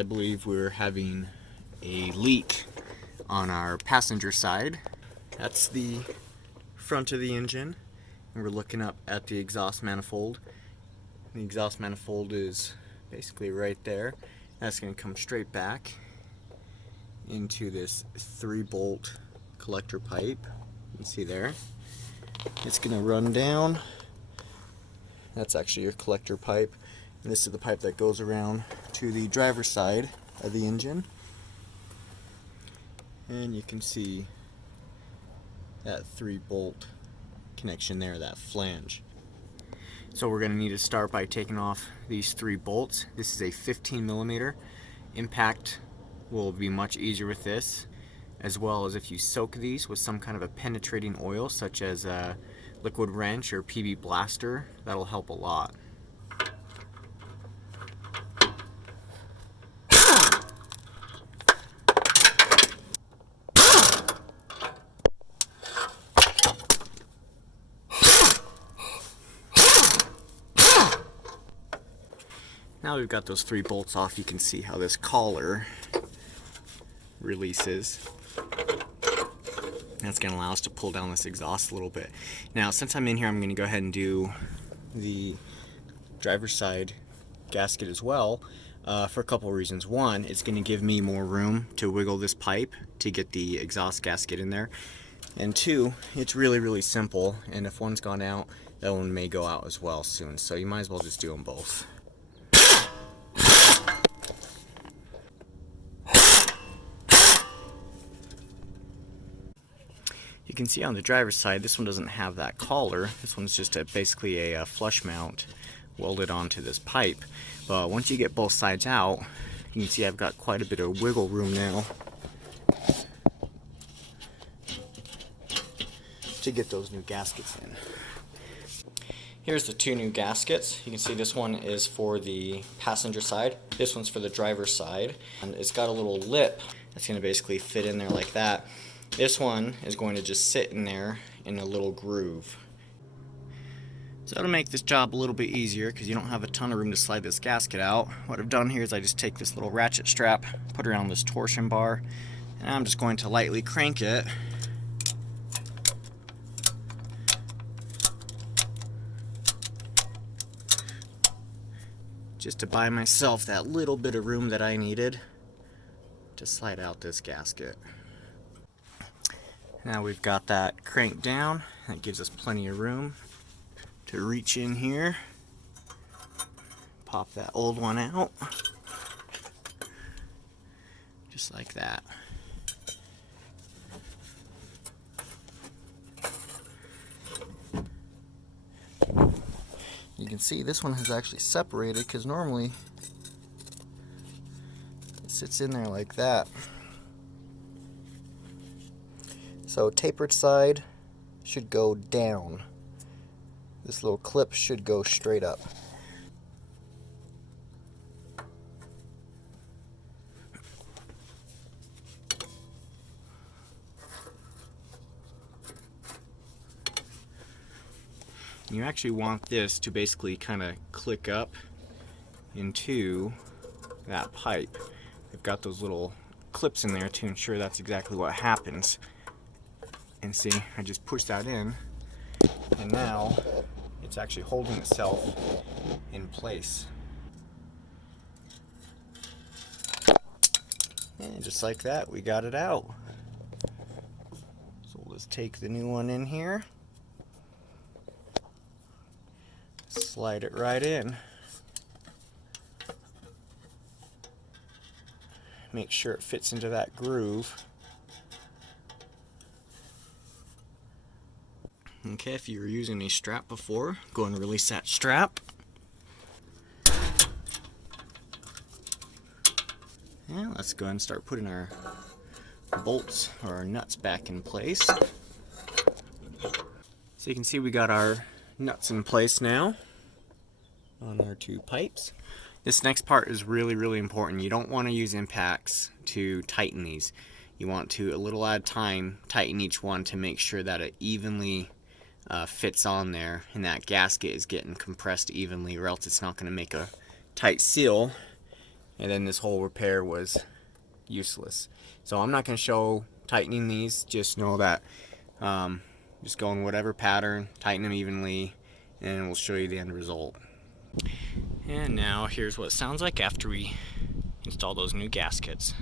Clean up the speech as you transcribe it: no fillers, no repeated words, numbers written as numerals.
I believe we're having a leak on our passenger side. That's the front of the engine, and we're looking up at the exhaust manifold. The exhaust manifold is basically right there. That's going to come straight back into this 3-bolt collector pipe. You can see there. It's going to run down. That's actually your collector pipe. And this is the pipe that goes around to the driver's side of the engine. And you can see that 3-bolt connection there, that flange. So we're going to need to start by taking off these 3 bolts. This is a 15mm. Impact will be much easier with this, as well as if you soak these with some kind of a penetrating oil such as a liquid wrench or PB Blaster. That'll help a lot. Now we've got those 3 bolts off, you can see how this collar releases. That's going to allow us to pull down this exhaust a little bit. Now, since I'm in here, I'm going to go ahead and do the driver's side gasket as well, for a couple of reasons. One, it's going to give me more room to wiggle this pipe to get the exhaust gasket in there. And 2, it's really simple, and if one's gone out, that one may go out as well soon. So you might as well just do them both. You can see on the driver's side, this one doesn't have that collar. This one's just basically a flush mount welded onto this pipe. But once you get both sides out, you can see I've got quite a bit of wiggle room now to get those new gaskets in. Here's the 2 new gaskets. You can see this one is for the passenger side. This one's for the driver's side. And it's got a little lip that's going to basically fit in there like that. This one is going to just sit in there in a little groove. So that'll make this job a little bit easier because you don't have a ton of room to slide this gasket out. What I've done here is I just take this little ratchet strap, put it around this torsion bar, and I'm just going to lightly crank it. Just to buy myself that little bit of room that I needed to slide out this gasket. Now we've got that cranked down. That gives us plenty of room to reach in here, pop that old one out, just like that. You can see this one has actually separated because normally it sits in there like that. So tapered side should go down. This little clip should go straight up. You actually want this to basically kind of click up into that pipe. They've got those little clips in there to ensure that's exactly what happens. And see, I just push that in, and now it's actually holding itself in place. And just like that, we got it out. So we'll just take the new one in here, slide it right in. Make sure it fits into that groove. Okay, if you were using a strap before, go and release that strap. And let's go ahead and start putting our bolts or our nuts back in place. So you can see we got our nuts in place now on our 2 pipes. This next part is really important. You don't want to use impacts to tighten these. You want to, a little at a time, tighten each one to make sure that it evenly fits on there and that gasket is getting compressed evenly, or else it's not going to make a tight seal and then this whole repair was useless. So I'm not going to show tightening these. Just know that just go in whatever pattern, tighten them evenly, and we'll show you the end result. And now here's what it sounds like after we install those new gaskets.